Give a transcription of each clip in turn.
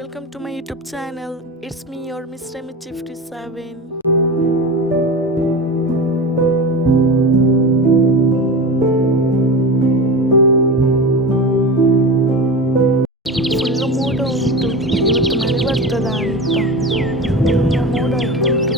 welcome to my YouTube channel. It's me, your Miss Remichi 57. Full ಮೋಡ ಉಂಟು, ಇವತ್ತು ಮಳೆ ಬರ್ತದ ಅಂತ ಎಲ್ಲ ಮೋಡ ಆಗಿ ಉಂಟು.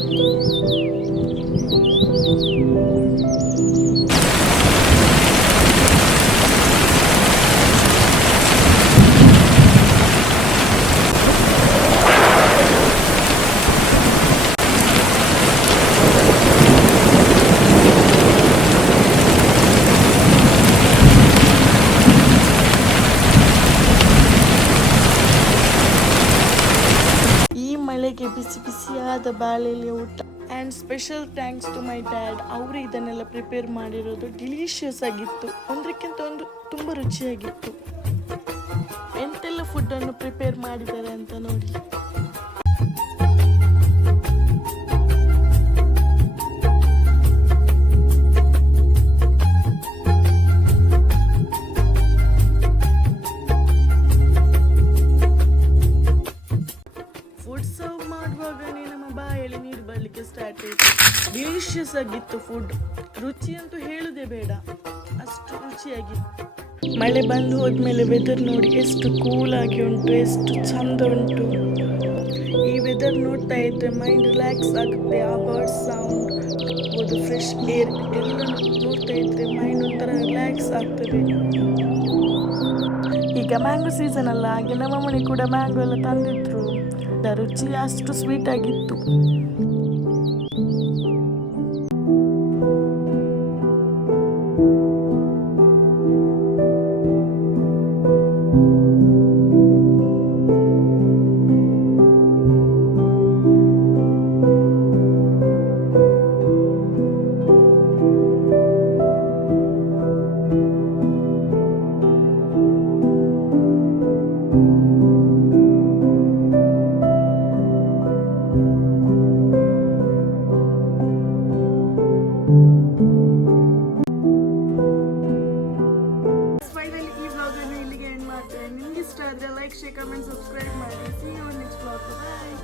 ಮಳೆಗೆ ಬಿಸಿ ಬಿಸಿಯಾದ ಬಾಳೆಲೆ ಊಟ and special thanks to my dad. ಅವರು ಇದನ್ನೆಲ್ಲ ಪ್ರಿಪೇರ್ ಮಾಡಿರೋದು ಡಿಲಿಷಿಯಸ್ ಆಗಿತ್ತು, ಒಂದಕ್ಕಿಂತ ಒಂದು ತುಂಬ ರುಚಿಯಾಗಿತ್ತು. ಎಂತೆಲ್ಲ ಫುಡ್ಡನ್ನು ಪ್ರಿಪೇರ್ ಮಾಡಿದ್ದಾರೆ ಅಂತ ನೋಡಿ. ಸರ್ವ್ ಮಾಡುವಾಗನೇ ನಮ್ಮ ಬಾಯಲ್ಲಿ ನೀರು ಬರಲಿಕ್ಕೆ ಸ್ಟಾರ್ಟ್ ಆಯಿತು. ಡಿಲಿಷಿಯಸ್ ಆಗಿತ್ತು ಫುಡ್, ರುಚಿ ಅಂತೂ ಹೇಳೋದೇ ಬೇಡ, ಅಷ್ಟು ರುಚಿಯಾಗಿತ್ತು. ಮಳೆ ಬಂದು ಹೋದ್ಮೇಲೆ ವೆದರ್ ನೋಡಿ ಎಷ್ಟು ಕೂಲ್ ಆಗಿ ಉಂಟು, ಎಷ್ಟು ಚಂದ ಉಂಟು. ಈ ವೆದರ್ ನೋಡ್ತಾ ಇದ್ರೆ ಮೈಂಡ್ ರಿಲ್ಯಾಕ್ಸ್ ಆಗುತ್ತೆ. ಆ ಬರ್ಡ್ ಸೌಂಡ್, ಒಂದು ಫ್ರೆಶ್ ಏರ್ ಎಲ್ಲ ನೋಡ್ತಾ ಇದ್ರೆ ಮೈಂಡ್ ಒಂಥರ ರಿಲ್ಯಾಕ್ಸ್ ಆಗ್ತದೆ. ಈಗ ಮ್ಯಾಂಗೋ ಸೀಸನ್ ಅಲ್ಲ, ಹಾಗೆ ನಮ್ಮ ಮನೆ ಕೂಡ ಮ್ಯಾಂಗೋ ಎಲ್ಲ ತಂದಿದ್ರು. ರುಚಿ ಅಷ್ಟು ಸ್ವೀಟ್ ಆಗಿತ್ತು. ನಿಮ್ಗೆ ಇಷ್ಟ ಆದರೆ ಲೈಕ್, ಶೇರ್, ಕಮೆಂಟ್, ಸಬ್ಸ್ಕ್ರೈಬ್ ಮಾಡಿ. See you on next vlog. Bye.